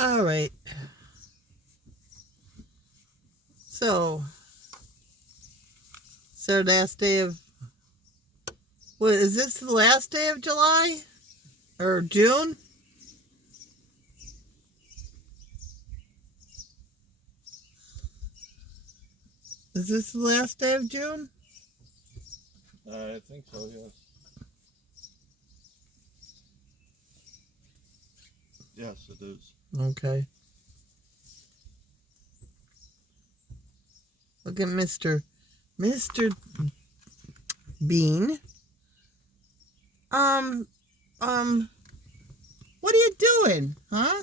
All right. So, it's our last day of. What is this? The last day of July or June? Is this the last day of June? I think so. Yes. Yes, it is. Okay. Look at Mr. Bean. Um, what are you doing, huh?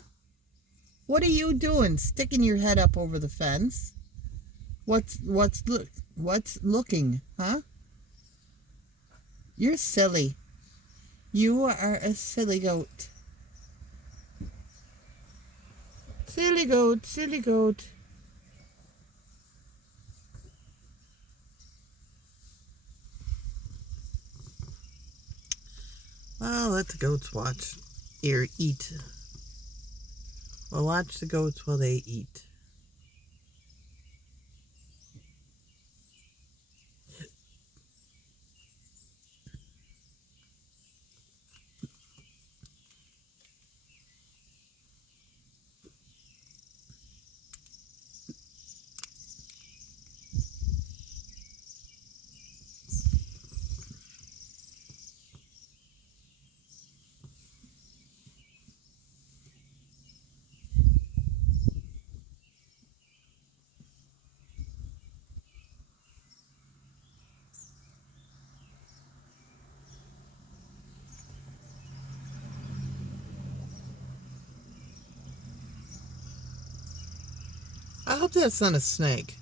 What are you doing? Sticking your head up over the fence? What's looking, huh? You're silly. You are a silly goat. Silly goat, silly goat. Well, let the goats watch or eat. Well, watch the goats while they eat. I hope that's not a snake.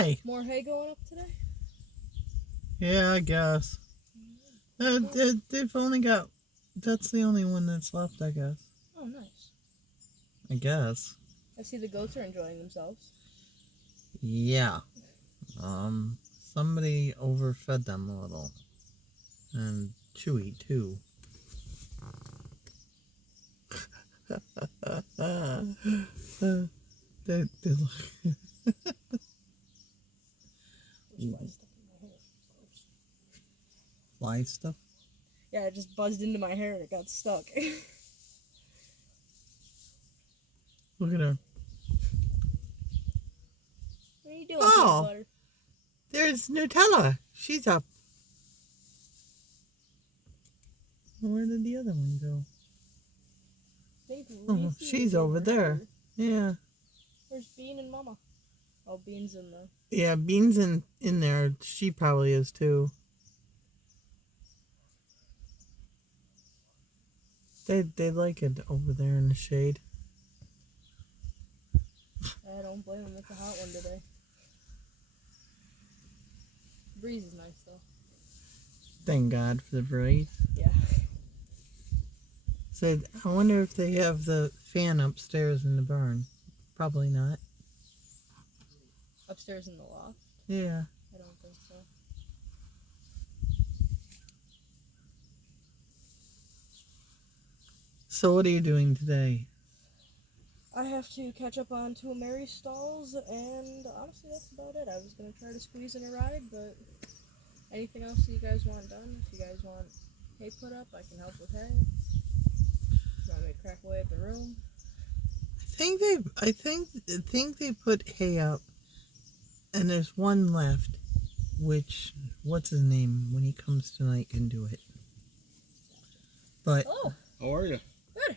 Why? More hay going up today? Yeah, I guess. They've only got. That's the only one that's left, I guess. Oh, nice. I guess. I see the goats are enjoying themselves. Yeah. Somebody overfed them a little. And Chewy, too. They look. Fly stuff? Yeah, it just buzzed into my hair and it got stuck. Look at her. What are you doing, Oh. peanut butter? There's Nutella. She's up. Where did the other one go? Oh, she's over there. Yeah. Where's Bean and Mama? Oh, Bean's in the... Yeah, Bean's in there. She probably is too. They like it over there in the shade. I don't blame them. It's a hot one today. The breeze is nice, though. Thank God for the breeze. Yeah. So I wonder if they have the fan upstairs in the barn. Probably not. Upstairs in the loft? Yeah. I don't think so. So what are you doing today? I have to catch up on 2 of Mary's stalls, and honestly, that's about it. I was going to try to squeeze in a ride, but anything else that you guys want done? If you guys want hay put up, I can help with hay. If you want me to crack away at the room? I think they put hay up, and there's one left, which what's his name when he comes tonight can do it. But Oh, How are you? good.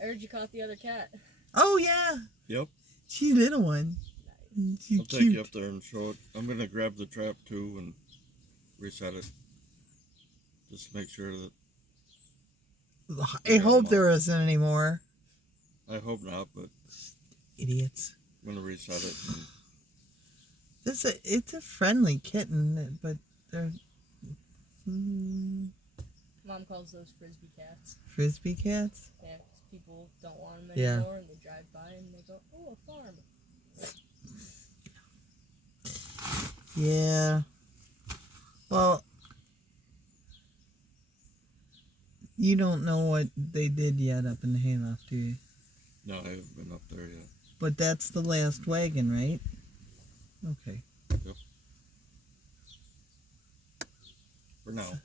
I heard you caught the other cat. oh yeah, Yep. she's little one. She's I'll take cute. you up there and show it. I'm gonna grab the trap too and reset it. Just to make sure that I hope there isn't any more I hope not, but idiots. I'm gonna reset it. And It's a friendly kitten, but they're Mom calls those frisbee cats. frisbee cats. Yeah, 'cause people don't want them Yeah. anymore, and they drive by and they go, "Oh, a farm." Yeah. Well, you don't know what they did yet up in the hayloft, do you? no, I haven't been up there yet. But that's the last wagon, right? Okay. For now.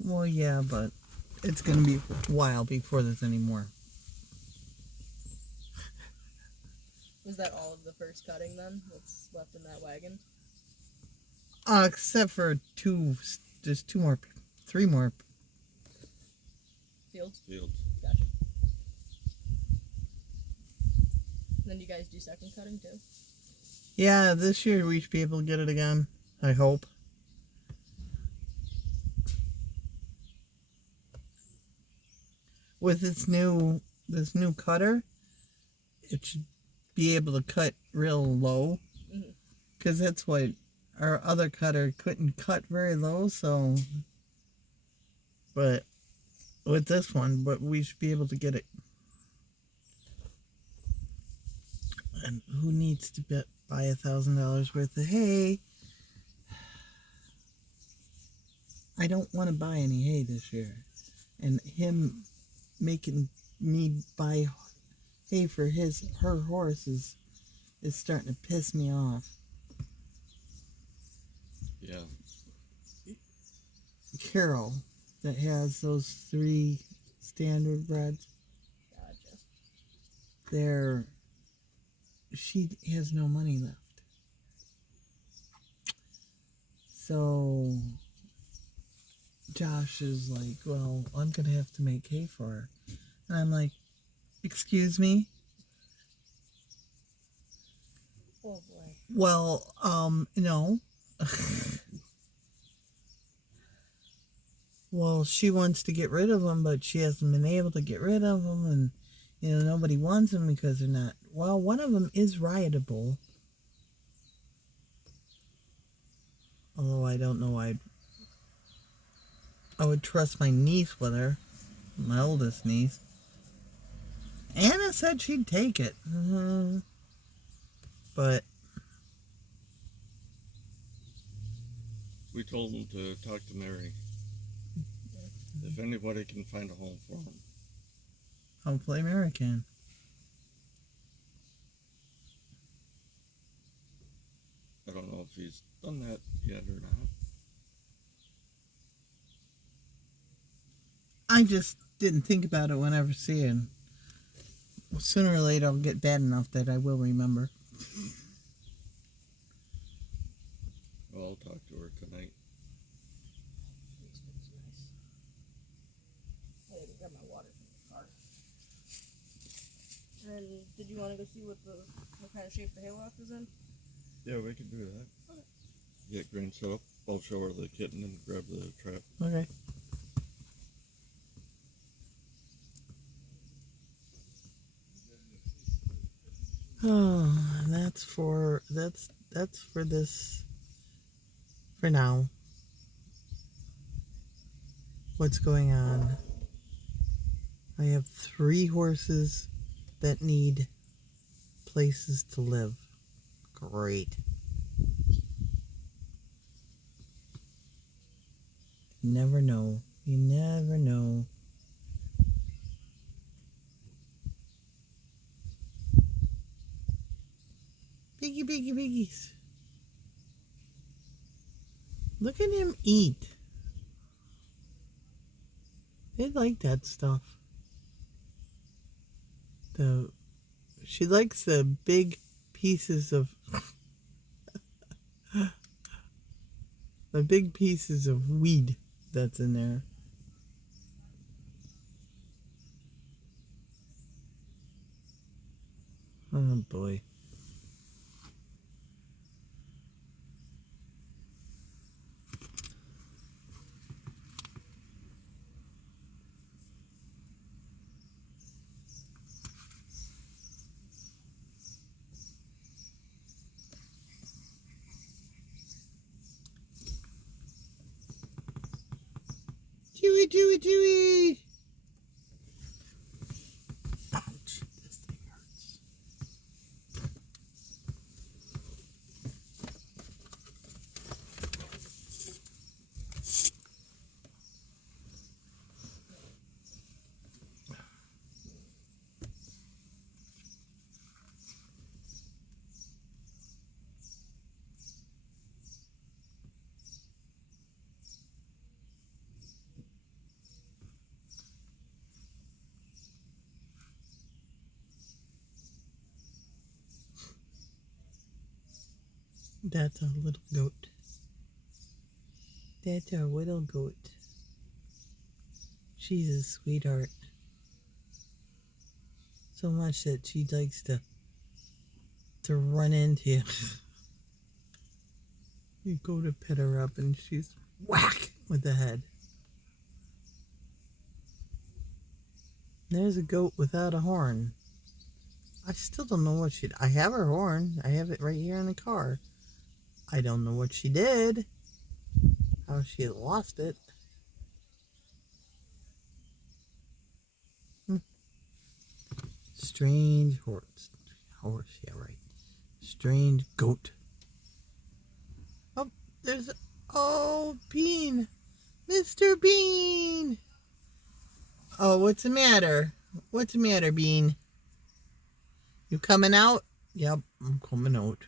Well, yeah, but it's gonna be a while before there's any more. Was that all of the first cutting then? That's left in that wagon? Except for there's 3 more. Fields? Fields. Gotcha. Then you guys do second cutting too? Yeah, this year we should be able to get it again. I hope. With this new cutter, it should be able to cut real low. Mhm. Because that's what our other cutter couldn't cut very low, so. But with this one, but we should be able to get it. And who needs to buy $1,000 worth of hay? I don't want to buy any hay this year. And him making me buy hay for her horse is starting to piss me off. Yeah. Carol, that has those 3 standard breds, Gotcha. she has no money left. So Josh is like, well, I'm going to have to make hay for her. And I'm like, excuse me? Oh boy. Well, no. Well, she wants to get rid of them, but she hasn't been able to get rid of them, and nobody wants them because they're not. Well, one of them is rideable, Although I don't know I would trust my niece with her. My oldest niece. Anna said she'd take it. But We told him to talk to Mary. If anybody can find a home for him. hopefully Mary can. I don't know if he's done that yet or not. I just didn't think about it whenever seeing. Well, sooner or later I'll get bad enough that I will remember. Well, I'll talk to her tonight. I had to grab my water from the car. And did you want to go see what kind of shape the hayloft is in? Yeah, we can do that. Okay. Get Green set up. I'll show her the kitten and grab the trap. Okay. Oh, and that's for this for now. What's going on? I have 3 horses that need places to live. Great. You never know. You never know. Piggy, piggy, piggies. Look at him eat. They like that stuff. She likes the big pieces of the big pieces of weed that's in there. Oh boy. Chewy, chewy, chewy. Ouch, this thing hurts. That's our little goat. That's our little goat. She's a sweetheart. So much that she likes to run into you. You go to pet her up and she's whack with the head. There's a goat without a horn. I still don't know what I have her horn. I have it right here in the car. I don't know what she did. How she lost it. Strange horse. Yeah, right. Strange goat. Oh, Bean. Mr. Bean. Oh, what's the matter? What's the matter, Bean? You coming out? Yep, I'm coming out.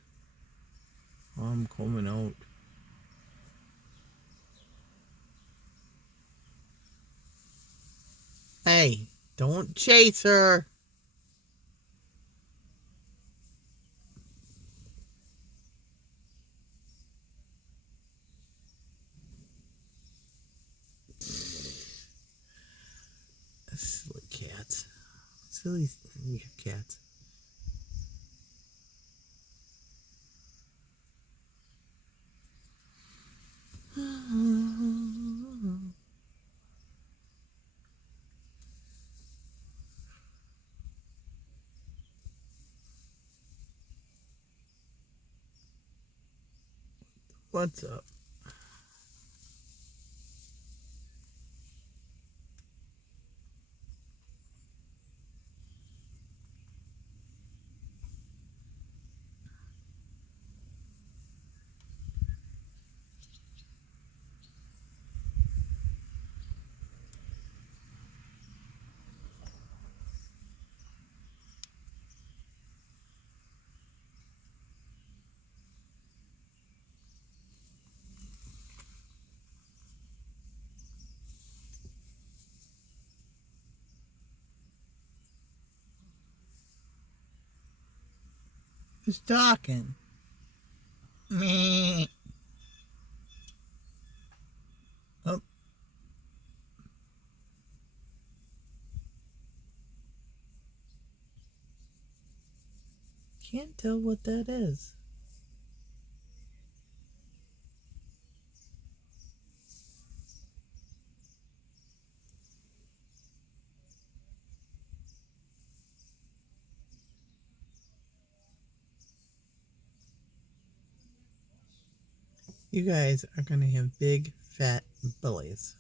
I'm coming out. Hey, don't chase her. Silly cats. Silly cats. What's up? Who's talking? Me. Oh. Can't tell what that is. You guys are gonna have big fat bellies.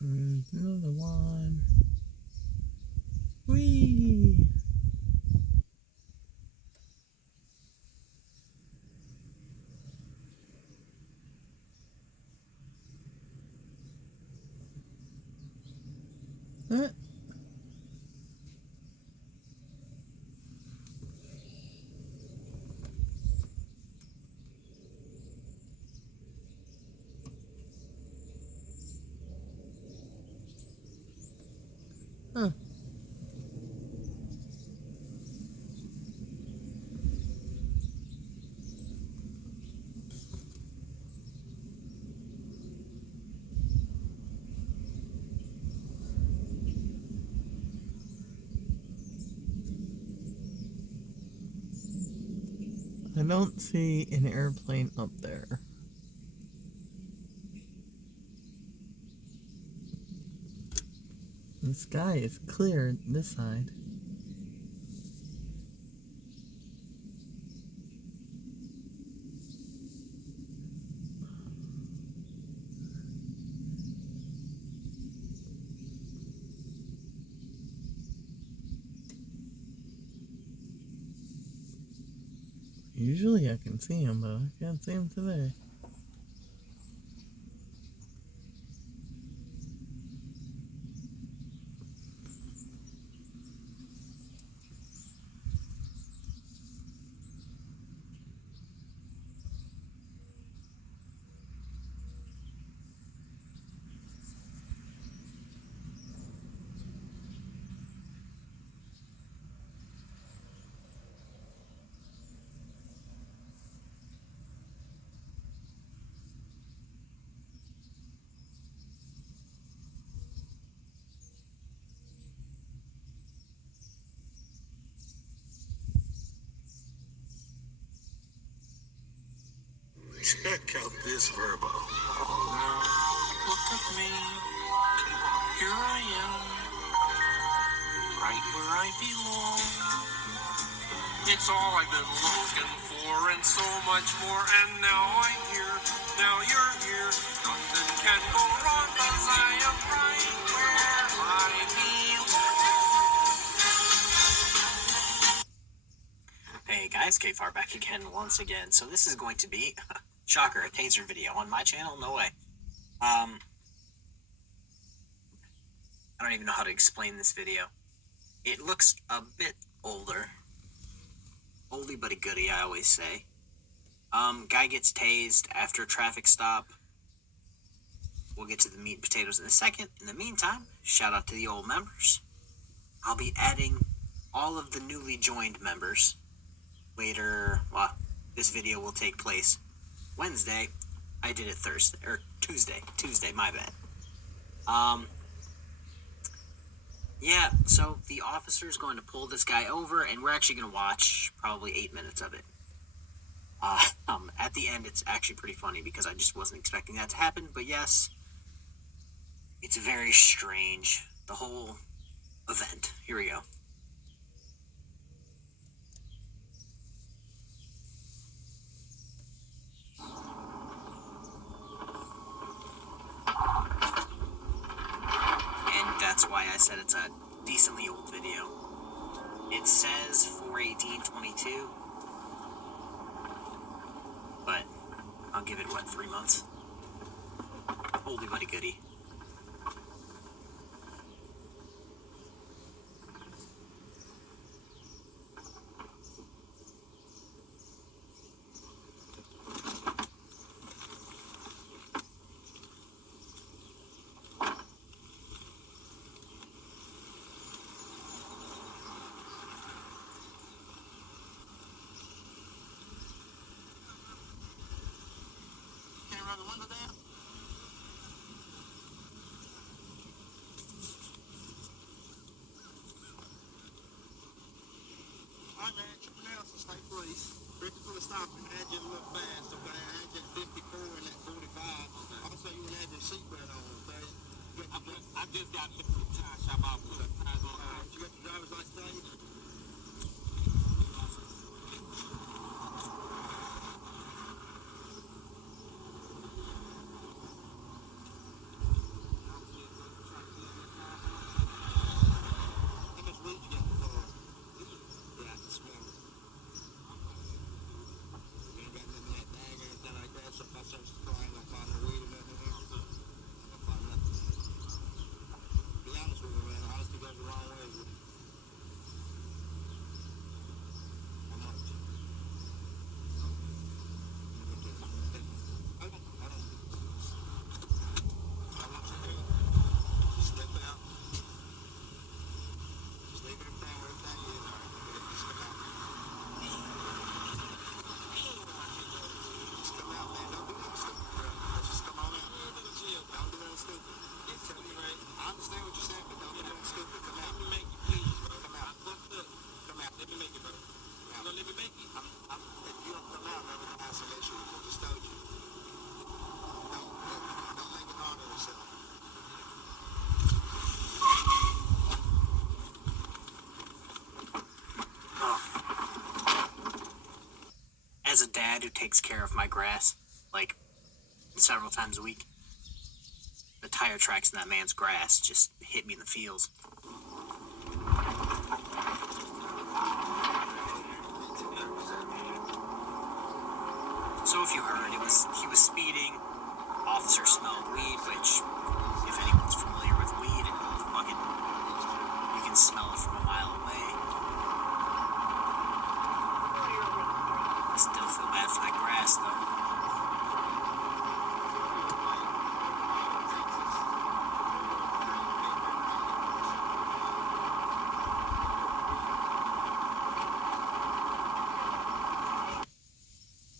Another one. Whee! Huh? Huh. I don't see an airplane up there. The sky is clear this side. Usually I can see him, but I can't see him today. Check out this Verbo. Look at me. Here I am. Right where I belong. It's all I've been looking for, and and so much more. And now I'm here, now you're here. Nothing can go wrong, 'cause I am right where I belong. Hey guys, KFAR back again once again. So this is going to be, shocker, a taser video on my channel? No way. I don't even know how to explain this video. It looks a bit older. Oldie but a goodie, I always say. Guy gets tased after a traffic stop. We'll get to the meat and potatoes in a second. In the meantime, shout out to the old members. I'll be adding all of the newly joined members later. Well, this video will take place Wednesday. I did it Thursday, or Tuesday, my bad. Yeah, so the officer's going to pull this guy over, and we're actually going to watch probably 8 minutes of it. At the end, it's actually pretty funny because I just wasn't expecting that to happen. But yes, it's very strange, the whole event. Here we go. And that's why I said it's a decently old video. It says 4/18/22. But I'll give it, what, 3 months? Oldie but a goodie. Run the window down. Alright, man, Triple Nelson, State Police. Ready for the stop and had you a little fast, okay? I had you at 54 and at 45. Okay. Also, you would have your seatbelt on, okay? I just got the tire shop. I'll put a tires on. Alright, you got your driver's license? As a dad who takes care of my grass, like, several times a week, the tire tracks in that man's grass just hit me in the feels. So if you heard, he was speeding. Officer smelled weed, which, if anyone's familiar with weed, you can smell it from a mile away. I still feel bad for that grass, though.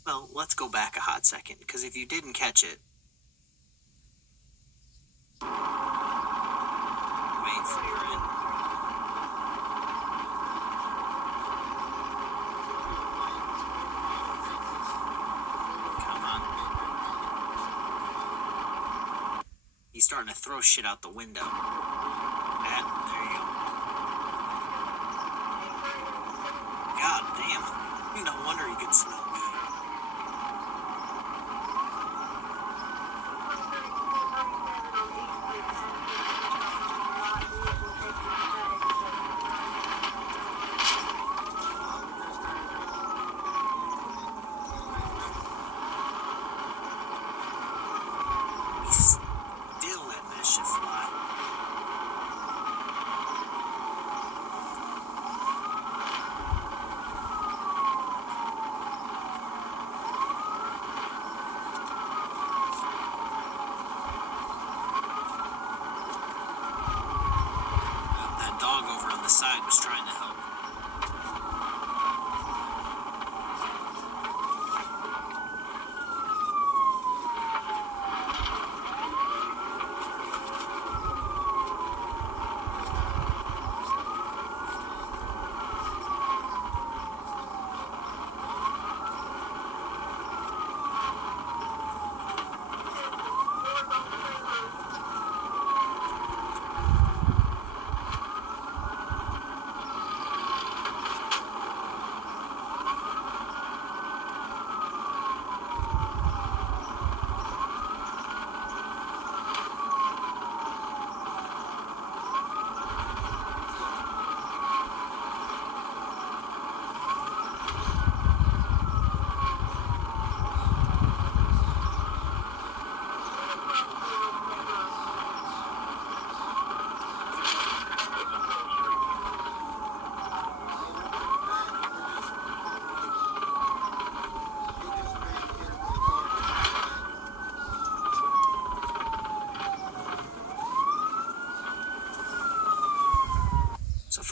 Well, let's go back a hot second, because if you didn't catch it, wait for your end. Come on. He's starting to throw shit out the window. There you go. God damn. No wonder he could smell weed.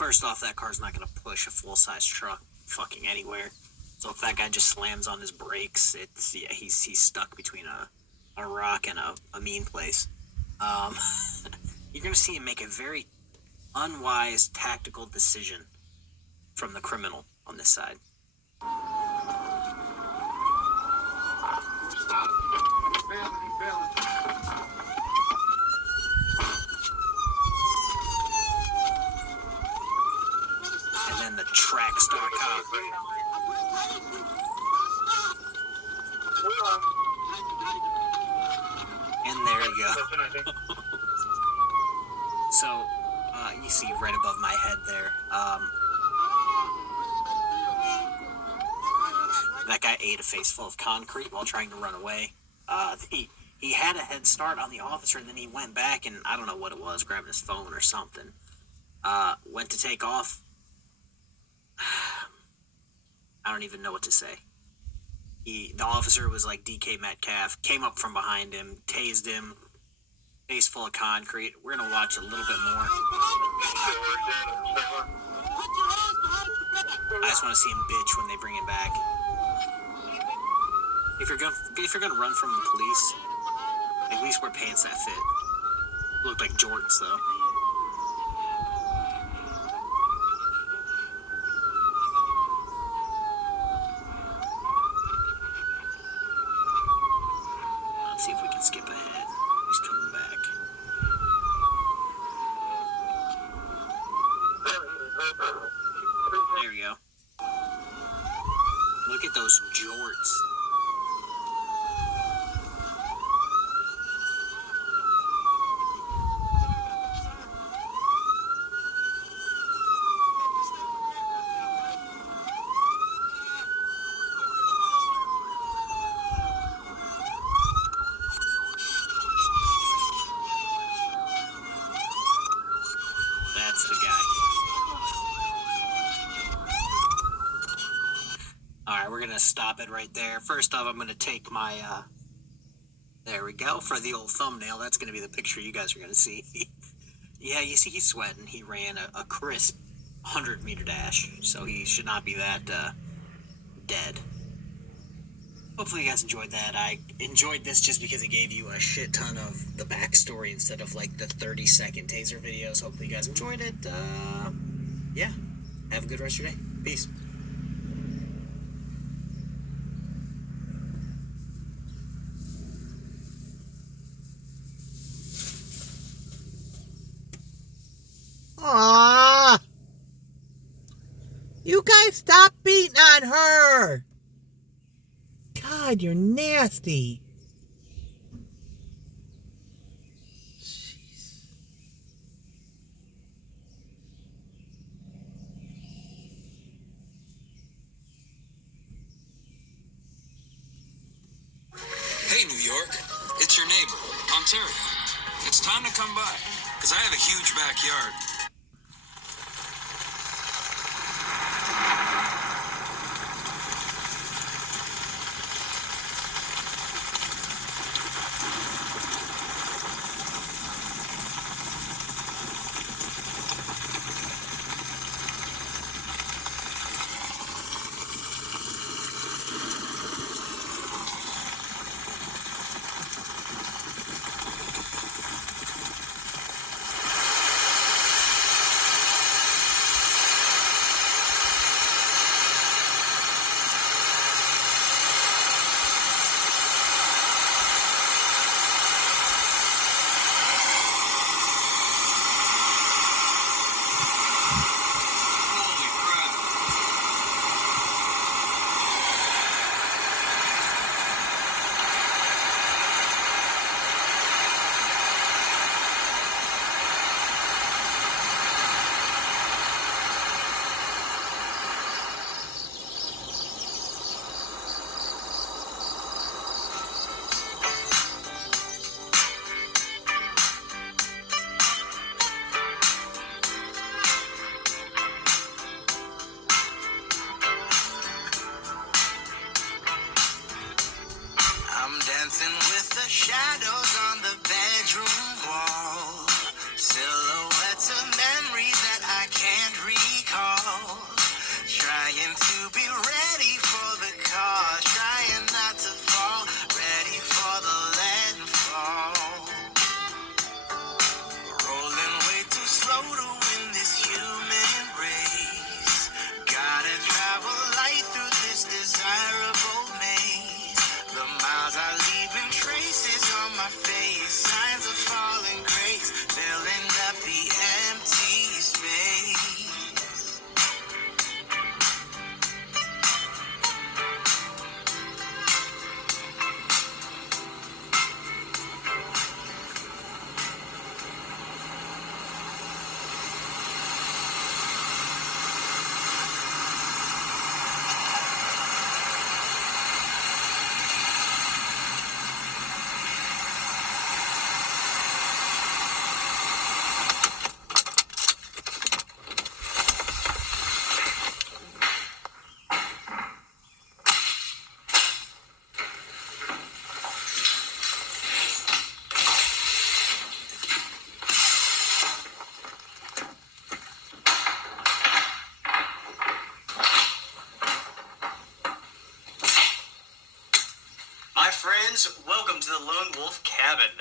first off, that car's not going to push a full-size truck fucking anywhere. So if that guy just slams on his brakes, he's stuck between a rock and a mean place. You're going to see him make a very unwise tactical decision from the criminal on this side. And then the track star cop. And there you go. So, you see right above my head there, that guy ate a face full of concrete while trying to run away. He had a head start on the officer, and then he went back, and I don't know what it was, grabbing his phone or something. Went to take off. I don't even know what to say. The officer was like DK Metcalf, came up from behind him, tased him, face full of concrete. We're going to watch a little bit more. I just want to see him bitch when they bring him back. If you're gonna run from the police, at least wear pants that fit. Look like jorts though. Let's see if we can skip ahead. He's coming back. There we go. Look at those jorts. That's the guy. Alright, we're gonna stop it right there. First off, I'm gonna take my, there we go, for the old thumbnail. That's gonna be the picture you guys are gonna see. Yeah, you see he's sweating. He ran a crisp 100-meter dash, so he should not be that, dead. Hopefully you guys enjoyed that. I enjoyed this just because it gave you a shit ton of the backstory instead of like the 30-second taser videos. Hopefully you guys enjoyed it. Yeah. Have a good rest of your day. Peace. Aww. You guys stop beating on her. God, you're nasty. Jeez. Hey, New York. It's your neighbor, Ontario. It's time to come by, because I have a huge backyard. Dancing with the shadows on the bedroom wall. Silhouettes of memories that I can't read. friends, welcome to the Lone Wolf Cabin.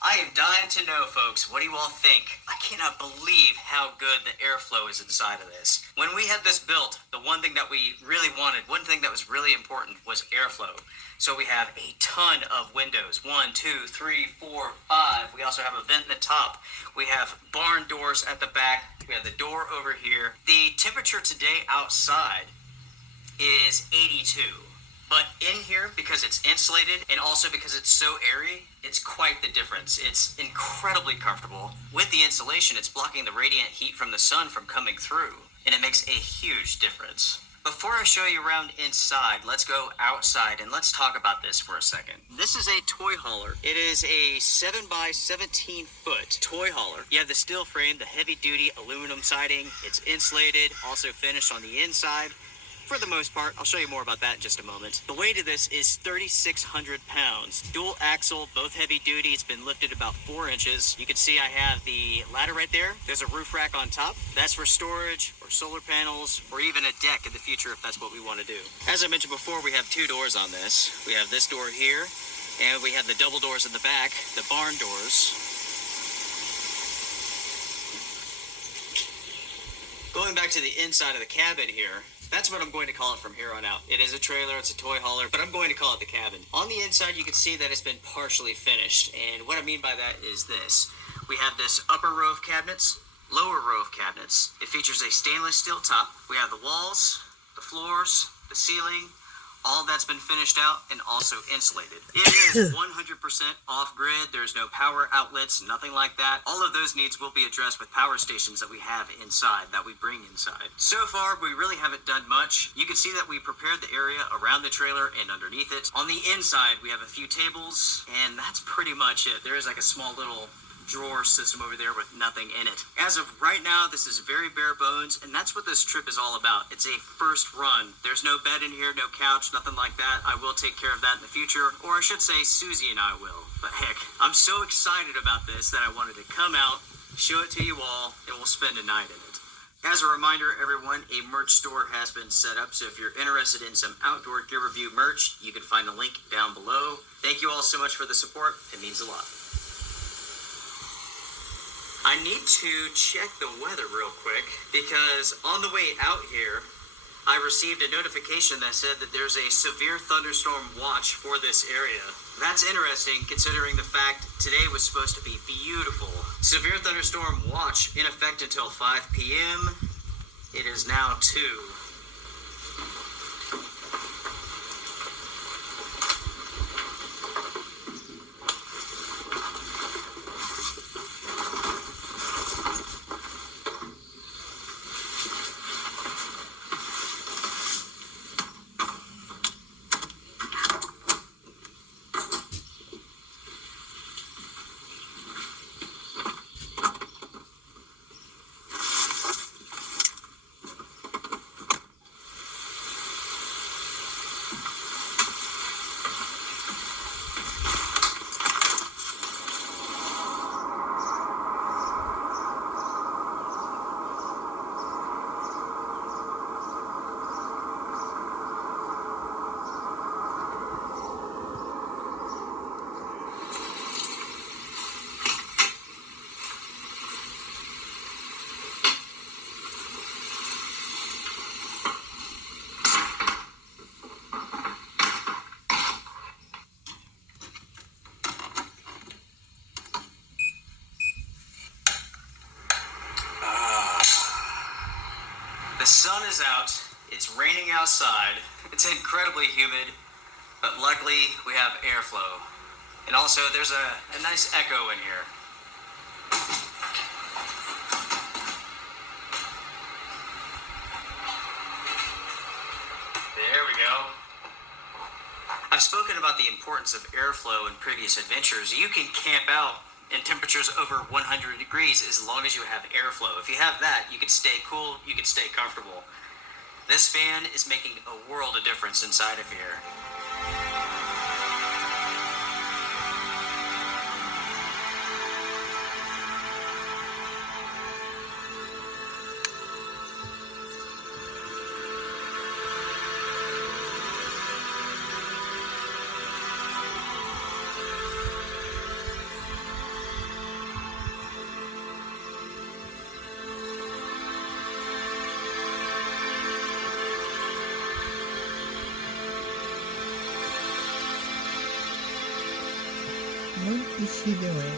I am dying to know, folks, what do you all think? I cannot believe how good the airflow is inside of this. When we had this built, the one thing that we really wanted, one thing that was really important was airflow. So we have a ton of windows. 1, 2, 3, 4, 5. We also have a vent in the top. We have barn doors at the back. We have the door over here. The temperature today outside is 82. But in here, because it's insulated and also because it's so airy, it's quite the difference. It's incredibly comfortable. With the insulation, it's blocking the radiant heat from the sun from coming through, and it makes a huge difference. Before I show you around inside, let's go outside and let's talk about this for a second. This is a toy hauler. It is a 7 by 17 foot toy hauler. You have the steel frame, the heavy duty aluminum siding. It's insulated, also finished on the inside. For the most part, I'll show you more about that in just a moment. The weight of this is 3,600 pounds. Dual axle, both heavy duty. It's been lifted about 4 inches. You can see I have the ladder right there. There's a roof rack on top. That's for storage or solar panels or even a deck in the future if that's what we want to do. As I mentioned before, we have 2 doors on this. We have this door here and we have the double doors in the back, the barn doors. Going back to the inside of the cabin here, that's what I'm going to call it from here on out. It is a trailer, it's a toy hauler, but I'm going to call it the cabin. On the inside, you can see that it's been partially finished, and what I mean by that is this. We have this upper row of cabinets, lower row of cabinets. It features a stainless steel top. We have the walls, the floors, the ceiling, all that's been finished out and also insulated. It is 100% off-grid. There's no power outlets, nothing like that. All of those needs will be addressed with power stations that we have inside, that we bring inside. So far, we really haven't done much. You can see that we prepared the area around the trailer and underneath it. On the inside, we have a few tables, and that's pretty much it. There is like a small little drawer system over there with nothing in it. As of right now, this is very bare bones, and that's what this trip is all about. It's a first run. There's no bed in here, no couch, nothing like that. I will take care of that in the future, or I should say Susie and I will. But heck, I'm so excited about this that I wanted to come out, show it to you all, and we'll spend a night in it. As a reminder, everyone, a merch store has been set up, so if you're interested in some outdoor gear review merch, you can find the link down below. Thank you all so much for the support. It means a lot. I need to check the weather real quick because on the way out here, I received a notification that said that there's a severe thunderstorm watch for this area. That's interesting considering the fact today was supposed to be beautiful. Severe thunderstorm watch in effect until 5 p.m. It is now 2. The sun is out, it's raining outside, it's incredibly humid, but luckily we have airflow. And also there's a nice echo in here. There we go. I've spoken about the importance of airflow in previous adventures. You can camp out in temperatures over 100 degrees as long as you have airflow. If you have that, you can stay cool, you can stay comfortable. This fan is making a world of difference inside of here. What is she doing?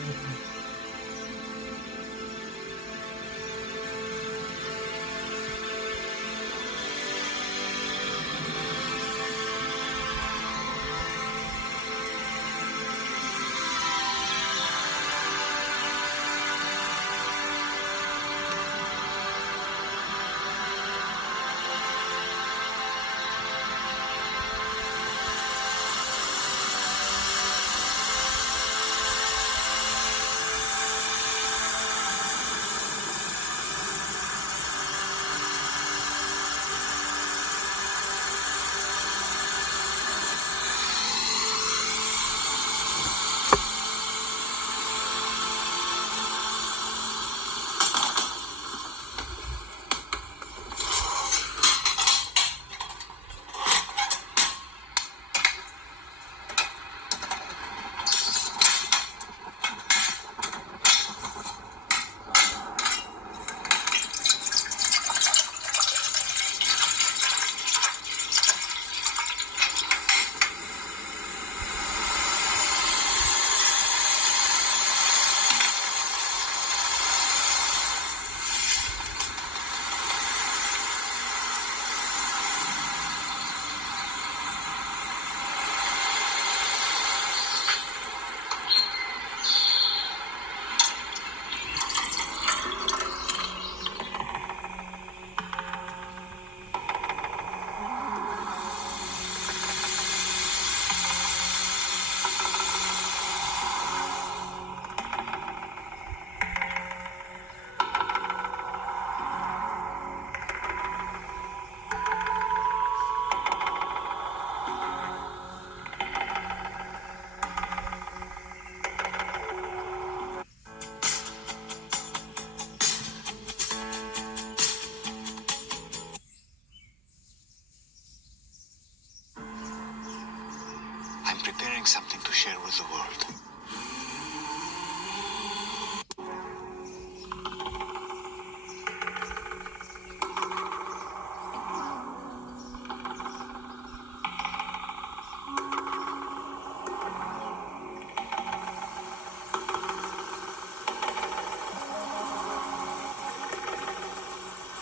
I'm preparing something to share with the world.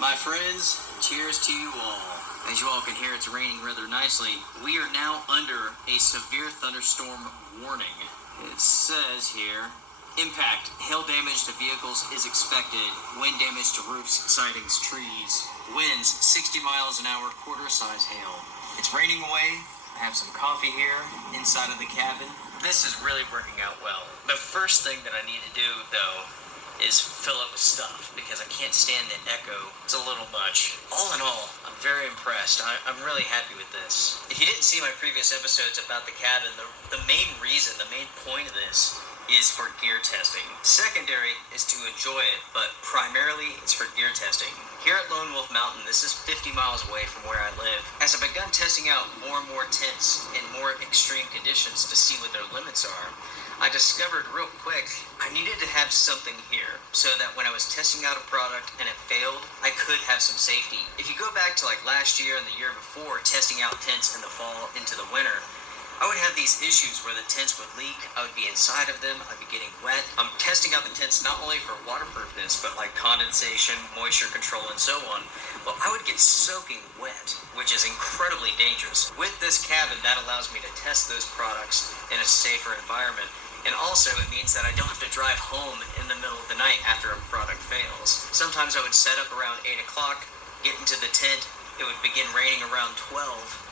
My friends, cheers to you all. As you all can hear, it's raining rather nicely. We are now under a severe thunderstorm warning. It says here, impact, hail damage to vehicles is expected, wind damage to roofs, sidings, trees, winds 60 miles an hour, quarter-size hail. It's raining away. I have some coffee here inside of the cabin. This is really working out well. The first thing that I need to do, though, is fill it with stuff because I can't stand the echo. It's a little much. All in all, I'm very impressed. I'm really happy with this. If you didn't see my previous episodes about the cabin, the main reason, the main point of this is for gear testing. Secondary is to enjoy it, but primarily it's for gear testing. Here at Lone Wolf Mountain, this is 50 miles away from where I live. As I've begun testing out more and more tents in more extreme conditions to see what their limits are, I discovered real quick I needed to have something here so that when I was testing out a product and it failed, I could have some safety. If you go back to like last year and the year before, testing out tents in the fall into the winter, I would have these issues where the tents would leak, I would be inside of them, I'd be getting wet. I'm testing out the tents not only for waterproofness, but like condensation, moisture control, and so on. Well, I would get soaking wet, which is incredibly dangerous. With this cabin, that allows me to test those products in a safer environment. And also, it means that I don't have to drive home in the middle of the night after a product fails. Sometimes I would set up around 8 o'clock, get into the tent, it would begin raining around 12.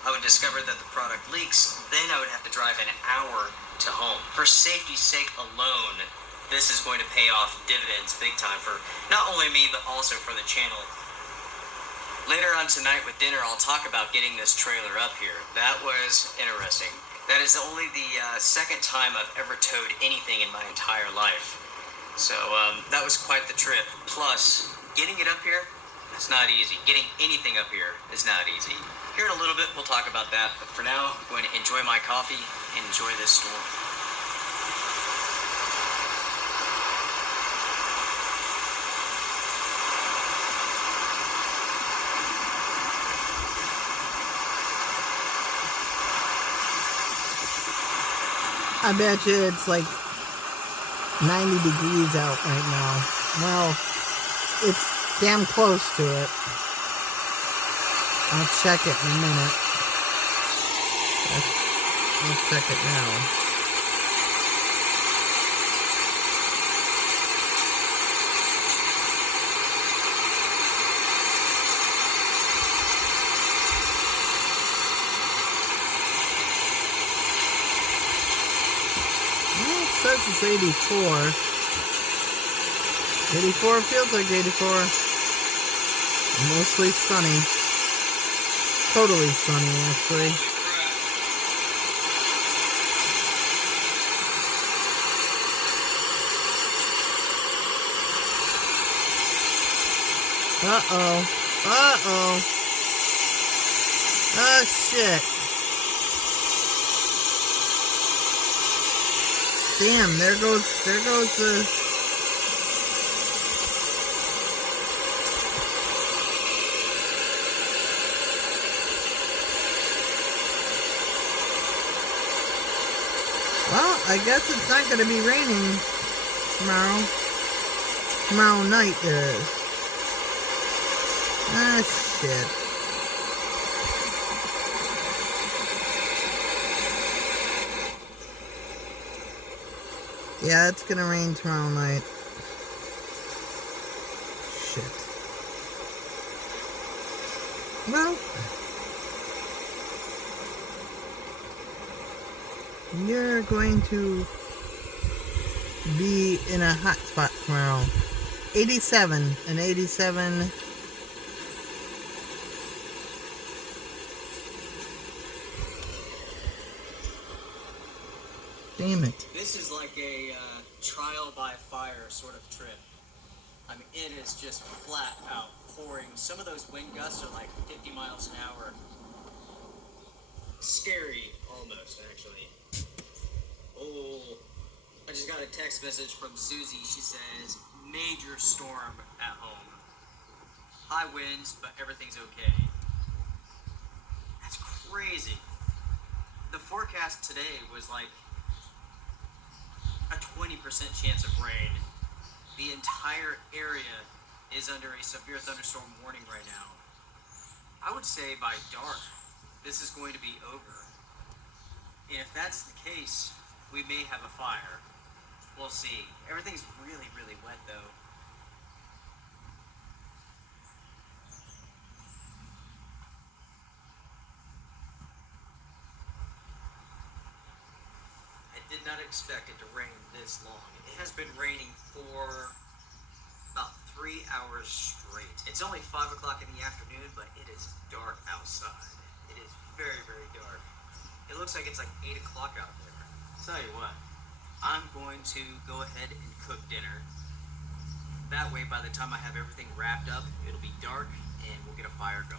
I would discover that the product leaks, then I would have to drive an hour to home. For safety's sake alone, this is going to pay off dividends big time for not only me, but also for the channel. Later on tonight with dinner, I'll talk about getting this trailer up here. That was interesting. That is only the second time I've ever towed anything in my entire life. So that was quite the trip. Plus, getting it up here, it's not easy. Getting anything up here is not easy. Here in a little bit, we'll talk about that. But for now, I'm going to enjoy my coffee and enjoy this storm. I bet you it's like 90 degrees out right now. Well, it's damn close to it. I'll check it in a minute. I'll check it now. Well, it says it's 84. 84 feels like 84. Mostly sunny. Totally sunny, actually. Uh-oh. Uh-oh. Oh, shit. Damn, there goes the... Well, I guess it's not gonna be raining tomorrow. Tomorrow night there is. Ah, shit. Yeah, it's gonna rain tomorrow night. Shit. Well, you're going to be in a hot spot tomorrow. 87 and 87. Damn it. This is like a trial by fire sort of trip. I mean, it is just flat out pouring. Some of those wind gusts are like 50 miles an hour. Scary, almost, actually. Oh, I just got a text message from Susie. She says, major storm at home. High winds, but everything's okay. That's crazy. The forecast today was like a 20% chance of rain. The entire area is under a severe thunderstorm warning right now. I would say by dark, this is going to be over. And if that's the case, we may have a fire. We'll see. Everything's really, really wet though. I did not expect it to rain this long. It has been raining for about 3 hours straight. It's only 5 o'clock in the afternoon, but it is dark outside. It is very, very dark. It looks like it's like 8 o'clock out there. Tell you what, I'm going to go ahead and cook dinner. That way, by the time I have everything wrapped up, it'll be dark and we'll get a fire going.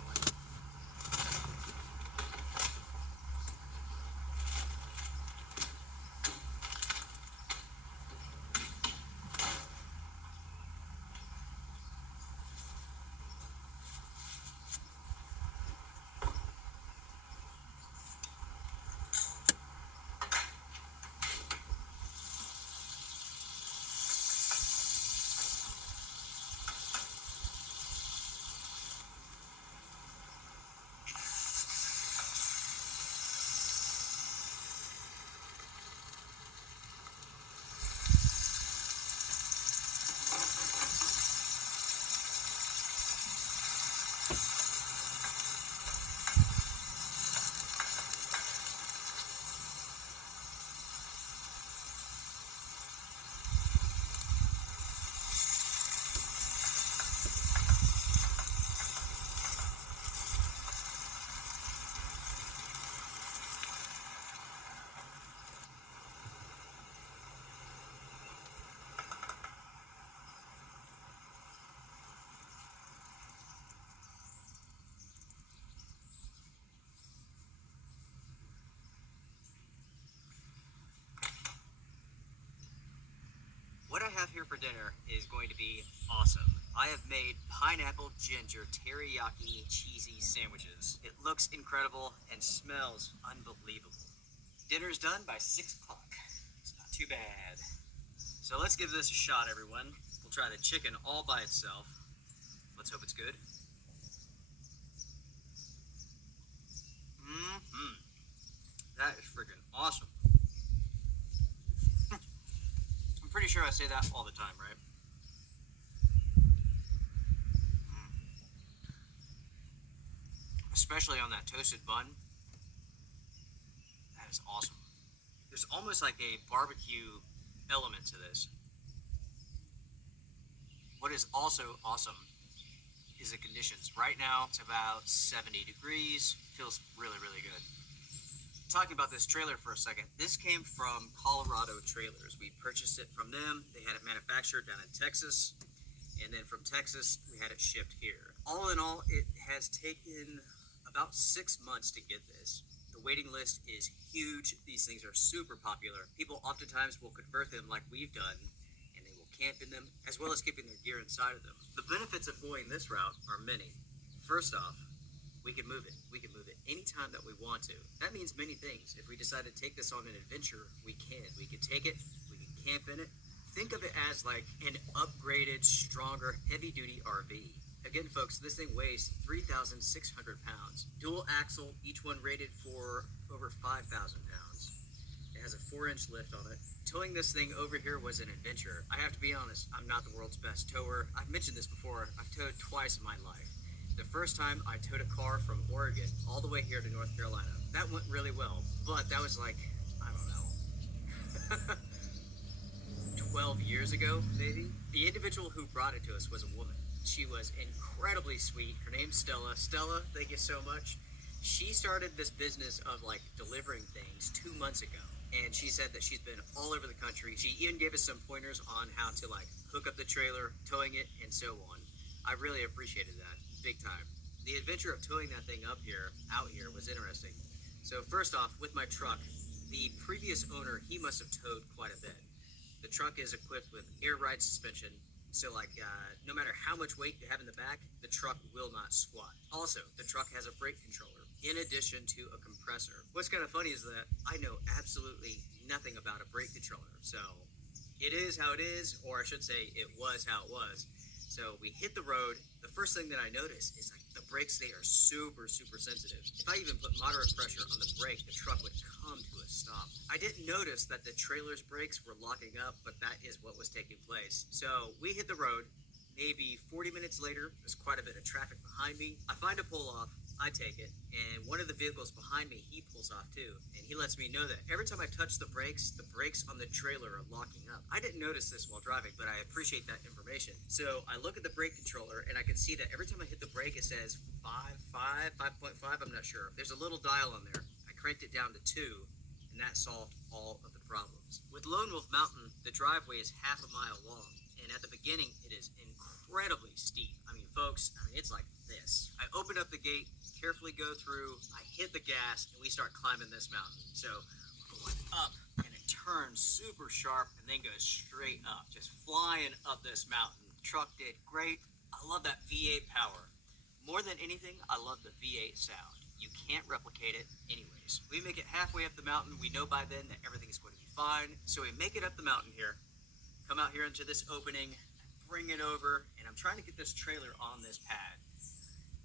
What I have here for dinner is going to be awesome. I have made pineapple ginger teriyaki cheesy sandwiches. It looks incredible and smells unbelievable. Dinner's done by 6 o'clock. It's not too bad. So let's give this a shot, everyone. We'll try the chicken all by itself. Let's hope it's good. That is freaking awesome. I'm pretty sure I say that all the time, right? Especially on that toasted bun. That is awesome. There's almost like a barbecue element to this. What is also awesome is the conditions. Right now, it's about 70 degrees. Feels really, really good. Talking about this trailer for a second. This came from Colorado Trailers. We purchased it from them. They had it manufactured down in Texas. And then from Texas, we had it shipped here. All in all, it has taken about 6 months to get this. The waiting list is huge. These things are super popular. People oftentimes will convert them like we've done, and they will camp in them, as well as keeping their gear inside of them. The benefits of going this route are many. First off, we can move it. We can move it anytime that we want to. That means many things. If we decide to take this on an adventure, we can. We can take it, we can camp in it. Think of it as like an upgraded, stronger, heavy-duty RV. Again, folks, this thing weighs 3,600 pounds. Dual axle, each one rated for over 5,000 pounds. It has a 4-inch lift on it. Towing this thing over here was an adventure. I have to be honest, I'm not the world's best tower. I've mentioned this before. I've towed twice in my life. The first time I towed a car from Oregon all the way here to North Carolina. That went really well, but that was like, I don't know, 12 years ago, maybe? The individual who brought it to us was a woman. She was incredibly sweet. Her name's Stella. Stella, thank you so much. She started this business of like delivering things 2 months ago. And she said that she's been all over the country. She even gave us some pointers on how to like hook up the trailer, towing it, and so on. I really appreciated that, big time. The adventure of towing that thing out here was interesting. So first off, with my truck, the previous owner, he must have towed quite a bit. The truck is equipped with air ride suspension. So like, no matter how much weight you have in the back, the truck will not squat. Also, the truck has a brake controller, in addition to a compressor. What's kind of funny is that I know absolutely nothing about a brake controller. So it is how it is, or I should say it was how it was. So we hit the road. The first thing that I noticed is like the brakes, they are super, super sensitive. If I even put moderate pressure on the brake, the truck would come to a stop. I didn't notice that the trailer's brakes were locking up, but that is what was taking place. So we hit the road. Maybe 40 minutes later, there's quite a bit of traffic behind me. I find a pull off, I take it, and one of the vehicles behind me, he pulls off too. And he lets me know that every time I touch the brakes on the trailer are locking up. I didn't notice this while driving, but I appreciate that information. So I look at the brake controller and I can see that every time I hit the brake, it says 5.5, I'm not sure. There's a little dial on there. I cranked it down to 2, and that solved all of the problems. With Lone Wolf Mountain, the driveway is half a mile long. And at the beginning, it is incredibly steep. I mean, folks, it's like this. I open up the gate, carefully go through, I hit the gas, and we start climbing this mountain. So we're going up, and it turns super sharp and then goes straight up, just flying up this mountain. The truck did great. I love that V8 power. More than anything, I love the V8 sound. You can't replicate it anyways. We make it halfway up the mountain. We know by then that everything is going to be fine. So we make it up the mountain here. Come out here into this opening, bring it over, and I'm trying to get this trailer on this pad.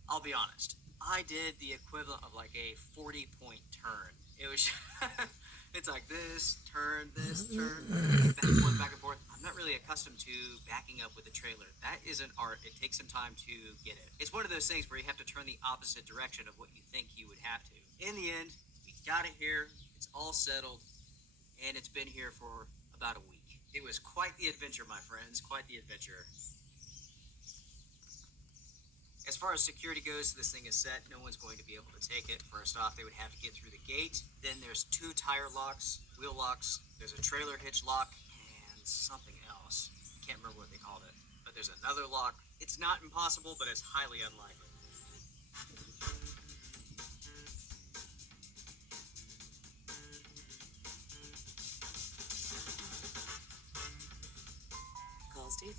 I'll be honest, I did the equivalent of like a 40-point turn. It was, it's like this, turn, back and forth. I'm not really accustomed to backing up with a trailer. That is an art. It takes some time to get it. It's one of those things where you have to turn the opposite direction of what you think you would have to. In the end, we got it here. It's all settled, and it's been here for about a week. It was quite the adventure, my friends, quite the adventure. As far as security goes, this thing is set. No one's going to be able to take it. First off, they would have to get through the gate. Then there's 2 tire locks, wheel locks. There's a trailer hitch lock and something else. I can't remember what they called it. But there's another lock. It's not impossible, but it's highly unlikely. Steve?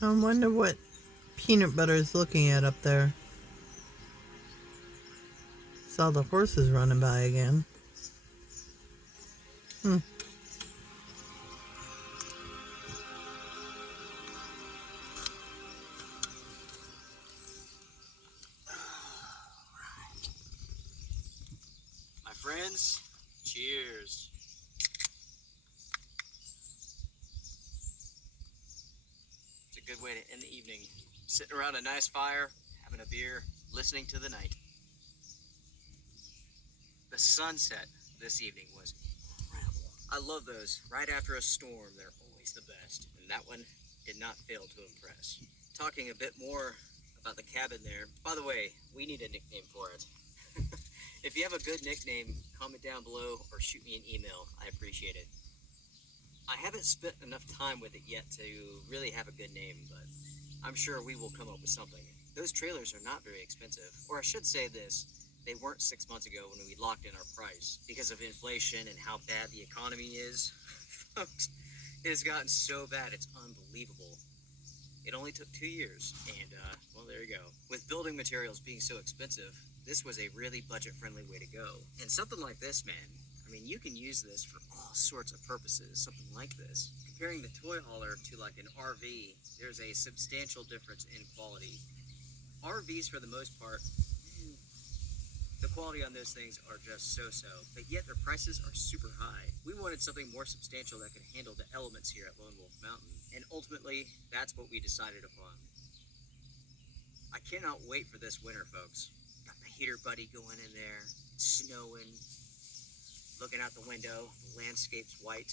I wonder what Peanut Butter is looking at up there. saw the horses running by again. My friends, cheers. It's a good way to end the evening. Sitting around a nice fire, having a beer, listening to the night. The sunset this evening was incredible. I love those. Right after a storm, they're always the best. And that one did not fail to impress. Talking a bit more about the cabin there. By the way, we need a nickname for it. If you have a good nickname, comment down below or shoot me an email. I appreciate it. I haven't spent enough time with it yet to really have a good name, but I'm sure we will come up with something. Those trailers are not very expensive. Or I should say this, they weren't 6 months ago when we locked in our price. Because of inflation and how bad the economy is, folks, it has gotten so bad it's unbelievable. It only took 2 years, and well, there you go. With building materials being so expensive, this was a really budget-friendly way to go. And something like this, man, I mean, you can use this for all sorts of purposes, something like this. Comparing the toy hauler to like an RV, there's a substantial difference in quality. RVs, for the most part, the quality on those things are just so-so, but yet their prices are super high. We wanted something more substantial that could handle the elements here at Lone Wolf Mountain, and ultimately, that's what we decided upon. I cannot wait for this winter, folks. Got the heater buddy going in there, it's snowing, looking out the window, the landscape's white.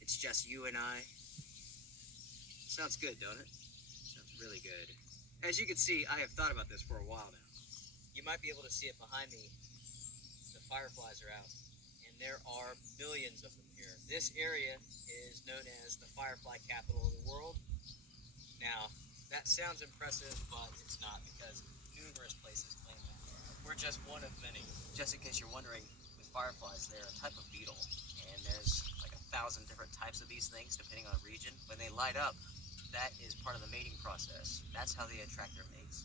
It's just you and I. Sounds good, don't it? Sounds really good. As you can see, I have thought about this for a while now. You might be able to see it behind me. The fireflies are out, and there are millions of them here. This area is known as the firefly capital of the world. Now, that sounds impressive, but it's not, because numerous places claim that. We're just one of many. Just in case you're wondering, with fireflies, they're a type of beetle, and there's like 1,000 different types of these things depending on region. When they light up, that is part of the mating process. That's how they attract their mates.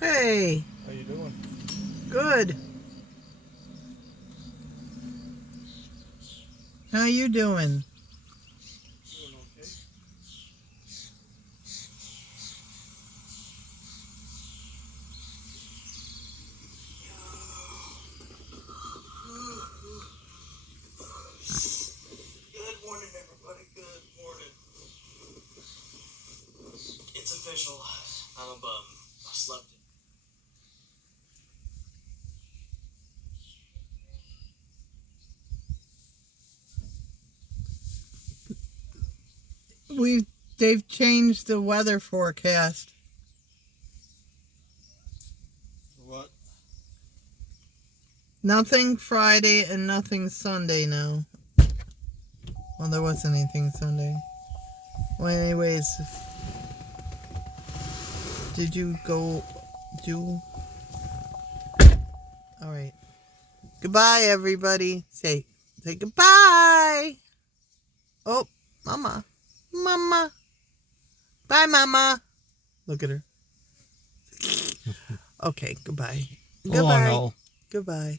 Hey, How you doing? good. How you doing? Doing okay. Good morning, everybody. Good morning. It's official. I'm a bum. I slept it. They've changed the weather forecast. What? Nothing Friday and nothing Sunday now. Well, there wasn't anything Sunday. Well, anyways, did you go do? All right. Goodbye, everybody. Say goodbye. Oh, Mama. Mama. Bye, Mama. Look at her. Okay, goodbye. Goodbye. Goodbye.